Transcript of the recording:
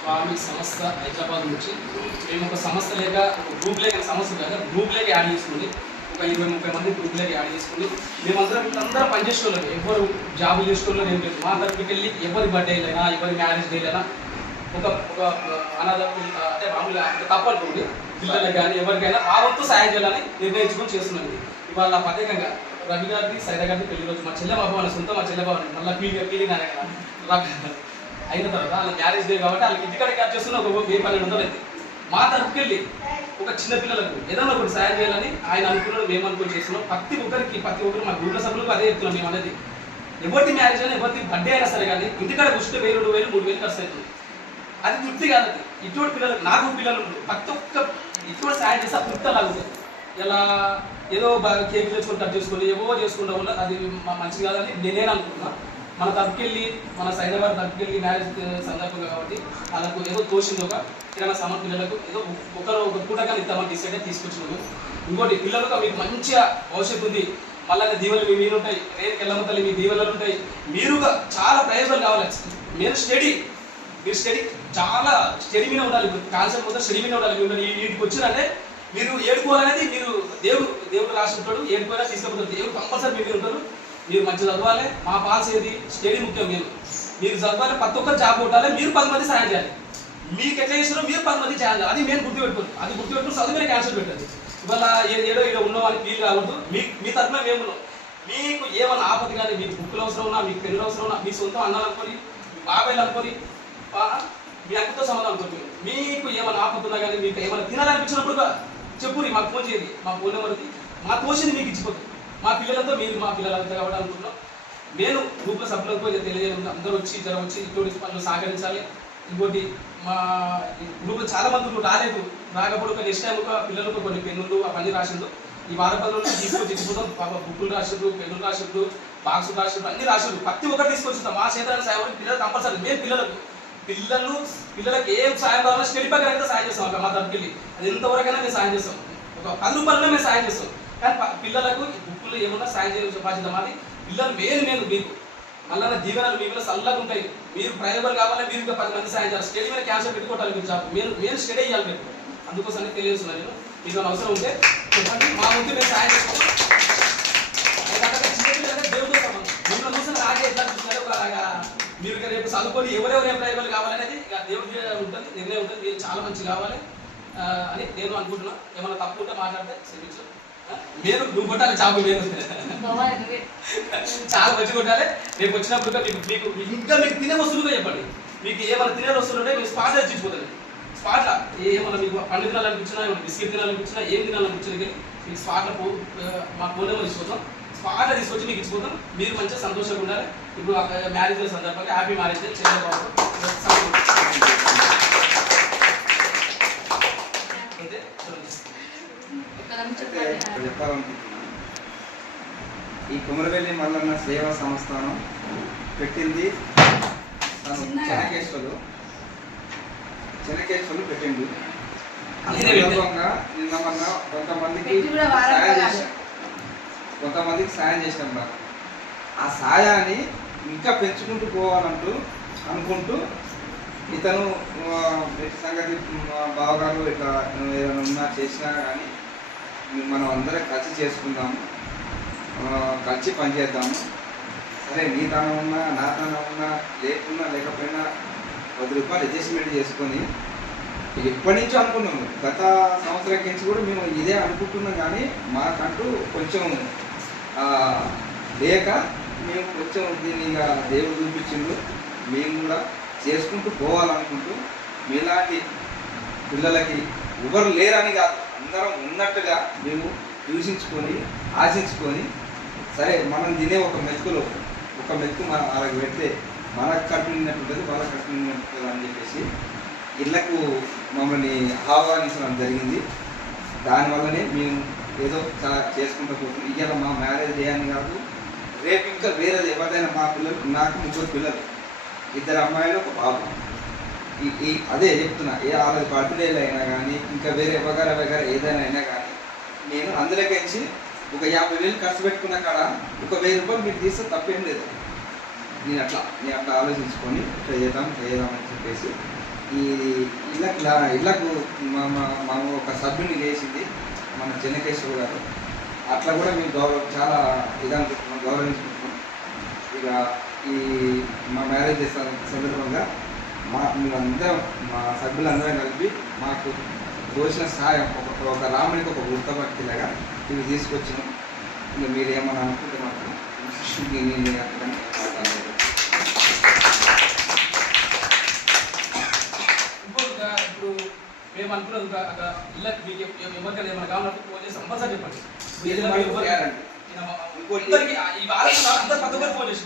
స్వామి సంస్థ హైదరాబాద్ నుంచి మేము ఒక సంస్థ లేక గ్రూప్ లేక సంస్థ లేక గ్రూప్ లేక యాడ్ చేసుకుని ఒక 20-30 మంది గ్రూప్ లేక యాడ్ చేసుకుని మేమందరం పనిచేసుకోలేదు. ఎవరు జాబులు చేసుకోలేదు ఏం లేదు. మా తరపుకి వెళ్ళి ఎవరి బర్త్డేలైనా ఎవరి మ్యారేజ్ డేలైనా ఒక అనాథ అంటే మామూలుగా తప్పనుకోండి పిల్లలకు కానీ ఎవరికైనా ఆ వంతు సాయం చేయాలని నిర్ణయించుకొని చేస్తున్నాను. ఇవాళ ప్రత్యేకంగా రవి గారిది సైదా గారిది పెళ్లి రోజు మా చెల్లెబాబు అని సొంత మా చెల్లెబాబు మళ్ళీ ఫీలింగ్ అనే అయిన తర్వాత వాళ్ళ మ్యారేజ్ డే కాబట్టి వాళ్ళకి ఇంటికాడ క్యాప్ చేస్తున్న ఒక 1000-1200 అయితే మా తరపుకి వెళ్ళి ఒక చిన్న పిల్లలకు ఏదైనా ఒకటి సాయం చేయాలని ఆయన అనుకున్నాడు. మేము అనుకుని చేస్తున్నాం. ప్రతి ఒక్కరు మా గ్రూప్ సభ్యులకు అదే చెప్తున్నాం. మేము అనేది ఎవరి మ్యారేజ్ అయినా ఎవరి బర్త్డే అయినా సరే కానీ ఇంటికాడ కూర్చుంటే 1000, 2000, 3000 ఖర్చు అవుతుంది. అది తృప్తి కాదు. అది ఇటువంటి పిల్లలకు నాకు పిల్లలు ప్రతి ఒక్క ఇటువంటి సాయం చేస్తే తృప్తి లాగుతుంది. ఇలా ఏదో కేక్ తెచ్చుకొని కట్ చేసుకొని ఏవో చేసుకుంటాం వల్ల అది మంచిది కాదని నేనే అనుకుంటున్నా. మన తప్పుకెళ్ళి మన సైదాబాద్ తప్పుకెళ్ళి మ్యారేజ్ సందర్భంగా కాబట్టి వాళ్ళకు ఏదో తోచింది ఒక కిరాణా సామాన్ పిల్లలకు ఏదో ఒక పూటకాన్ని ఇద్దామని డిసైడ్ తీసుకొచ్చినాము. ఇంకోటి పిల్లలకు మీకు మంచిగా భవిష్యత్తు ఉంది. మళ్ళీ దీవెలు మీ మీరు ఉంటాయి. రేపు ఎల్లమ్మ తల్లి మీ దీవెలు ఉంటాయి. మీరుగా చాలా ప్రయోజనాలు కావాలి. మీరు స్టడీ చాలా స్టడీ మీద ఉండాలి. కాన్సెప్ట్ మొత్తం స్టడీ మీద ఉండాలి. మీరు వీటికి వచ్చినంటే మీరు ఏడుకోవాలనేది మీరు దేవుడు రాసి ఉంటాడు. ఏడుకోవాలా తీసుకపోతారు. దేవుడు కంపల్సరీ మీరు ఉంటారు. మీరు మంచి చదవాలి. మా పాలసీ ఏది స్టడీ ముఖ్యం. మీరు చదవాలి. ప్రతి ఒక్కరు జాబ్ కొట్టాలి. మీరు 10 మంది సాయం చేయాలి. మీకు ఎట్లా చేసినా మీరు 10 మంది చేయాలి. అది మేము గుర్తుపెట్టుకోండి. అది గుర్తుపెట్టుకుని చదువు మీద క్యాన్సల్ పెట్టండి. ఇవాళ ఏదో ఉన్న వాళ్ళకి ఫీల్ కావద్దు. మీ తరఫున మేము ఉన్నాం. మీకు ఏమన్నా ఆపద కానీ మీకు బుక్కులు అవసరం ఉన్నా మీకు పెన్నులు అవసరం ఉన్నా మీ సొంతం అన్నాలు అనుకొని బాబాయ్లు అనుకొని మీ అక్కతో సంబంధం అనుకోండి. మీకు ఏమైనా ఆపతున్నా కానీ మీకు ఏమైనా తినాలనిపించినప్పుడు చెప్పుని మాకు ఫోన్ చేయండి. మా ఫోన్ నెంబర్కి మా తోచింది మీకు ఇచ్చిపోతుంది. మా పిల్లలతో మీరు మా పిల్లలంతా కాబట్టి అనుకుంటున్నాం. నేను గ్రూప్లో సభ్యులకు తెలియజేయాలి. అందరూ వచ్చి ఇటువంటి పనులు సహకరించాలి. ఇంకోటి మా గ్రూప్లో చాలా మంది రాలేదు. రాకపోతే ఒక నెక్స్ట్ టైం ఒక పిల్లలకు కొన్ని పెన్నులు అవన్నీ రాసిండు. ఈ వారం 10 రోజులు తీసుకొచ్చి ఇచ్చిపోతాం. బుక్కులు రాసిండు, పెన్నులు రాసిండు, బాక్సులు రాసిండు, అన్ని రాసిండు. ప్రతి ఒక్కటి తీసుకొచ్చుతాం. మా చేతులను సాయం పిల్లలు కంపల్సరీ. మేము పిల్లలకు ఏం సాయం కావాలో స్టడీ పక్కన అయితే సాయం చేస్తాం. మా తరపుకెళ్ళి అది ఎంతవరకైనా మేము సాయం చేస్తాం. ఒక 10 రూపాయలనే మేము సాయం చేస్తాం. కానీ పిల్లలకు బుక్కులు ఏమన్నా సాయం చేయాల్సిన బాధ్యత మాది. పిల్లలు నేను మీకు మళ్ళీ దీవెనలు మీ మీద చల్లగా ఉంటాయి. మీరు ప్రయోగాలు కావాలంటే మీరు ఇంకా 10 మంది సాయం చేయాలి. స్టడీ మీద క్యాన్సర్ పెట్టుకోవటాలి. మీరు జాబ్ నేను స్టడీ చేయాలి. మీరు అందుకోసం తెలియజేస్తున్నాను. నేను మీకు అవసరం ఉంటే చెప్పండి. మా ముందు మేము సాయం చేస్తాం. చిన్నపిల్లలంటే దేవుడితో సమానం. మిమ్మల్ని చూసిన రాజే ఎట్లా చూసినారో అలాగా మీరు రేపు చదువుకొని ఎవరెవరు ప్రయోగాలు కావాలనేది ఇక దేవుడి ఉంటుంది, నిర్ణయం ఉంటుంది. మీరు చాలా మంచి కావాలి అని నేను అనుకుంటున్నా. ఏమైనా తప్పు ఉంటే మాట్లాడితే క్షమించు. నువ్వు కొట్టాలి చాపు. చాలా మంచి కొట్టాలి. రేపు వచ్చినప్పుడు మీకు తినే వస్తువులుగా చెప్పండి. మీకు ఏమైనా తినే వస్తువులు ఉంటే మీరు స్పాట్లో తెచ్చిపోతుంది. స్పాట్లో ఏమైనా మీకు పండు తినాలనిపించినా ఏమైనా బిస్కెట్ తినాలనిపించినా ఏం తినాలనిపించినా కానీ మీకు స్పాట్లో మా ఫోన్ నెంబర్ తీసుకొస్తాం. స్పాట్లో తీసుకొచ్చి మీకు ఇచ్చిపోతాం. మీరు మంచిగా సంతోషంగా ఉండాలి. ఇప్పుడు మ్యారేజ్ సందర్భంగా హ్యాపీ మ్యారేజ్ డే చంద్రబాబు. చెప్పాలనుకుంటున్నాను. ఈ కుమరవెల్లి మల్లన్న సేవా సంస్థను పెట్టింది చెనకేశ్వరులు పెట్టిండు. సందర్భంగా నిన్న మొన్న కొంతమందికి సాయం చేసినాం. ఆ సాయాన్ని ఇంకా పెంచుకుంటూ పోవాలంటూ అనుకుంటూ ఇతను సంగతి బావగారు ఇట్లా ఏదైనా ఉన్నా చేసినా కానీ మనం అందరం కలిసి చేసుకుందాము, కలిసి పనిచేద్దాము. సరే నీ తనం ఉన్నా నా తనం ఉన్నా లేకపోయినా 10 రూపాయలు అడ్జస్ట్మెంట్ చేసుకొని ఎప్పటి నుంచో అనుకున్నాము. గత సంవత్సరం నుంచి కూడా మేము ఇదే అనుకుంటున్నాం. కానీ మాకంటూ కొంచెం లేక మేము కొంచెం దీన్ని ఇక దేవుడు చూపించిండు. మేము కూడా చేసుకుంటూ పోవాలనుకుంటూ మీలాంటి పిల్లలకి ఎవరు లేరని కాదు, అందరం ఉన్నట్టుగా మేము దూషించుకొని ఆశించుకొని సరే మనం తినే ఒక మెతుకు వాళ్ళకి పెడితే మనకు కట్టుకున్నట్టుంటుంది, వాళ్ళకి కట్టుకున్నట్టు అని చెప్పేసి ఇళ్లకు మమ్మల్ని ఆహ్వానించడం జరిగింది. దానివల్లనే మేము ఏదో చాలా చేసుకుంటూ పోతున్నాం. ఇవాళ మా మ్యారేజ్ డే అని కాదు, రేపు ఇంకా వేరేది ఎవరిదైనా మా పిల్లలు, నాకు 3 పిల్లలు, 2 అమ్మాయిలు 1 బాబు. అదే చెప్తున్నా, వాళ్ళ బర్త్డేలు అయినా కానీ ఇంకా వేరే వగర ఏదైనా అయినా కానీ నేను అందులోకించి ఒక 50,000 ఖర్చు పెట్టుకున్న కాడ ఒక 1,000 రూపాయలు మీకు తీస్తే తప్పేం లేదు. నేను అట్లా ఆలోచించుకొని ఇట్లా చేద్దామని చెప్పేసి ఈ ఇళ్ళకు మా ఒక సభ్యుని చేసింది మన చెన్నకేశ్వర గారు. అట్లా కూడా మేము చాలా ఇదనుకుంటున్నాం, గౌరవించుకుంటున్నాం. ఇక ఈ మా మ్యారేజ్ సందర్భంగా మేమందరం మా సభ్యులందరం కలిపి మాకు తోచిన సహాయం ఒక రామునికి ఒక వృత్తభక్తిలాగా ఇవి తీసుకొచ్చినాం. ఇంకా మీరు ఏమన్నా అనుకుంటే మాత్రం నేను ఇప్పుడు మేము అనుకున్నది ఇళ్ళకి మీకు ఎవరికైనా ఏమైనా కావాలంటే ఫోన్ చేసి కంపల్సరీ చెప్పండి. గ్యారంటీ. అందరికీ ఈ వారం అందరు ప్రతి ఒక్కరు ఫోన్ చేసి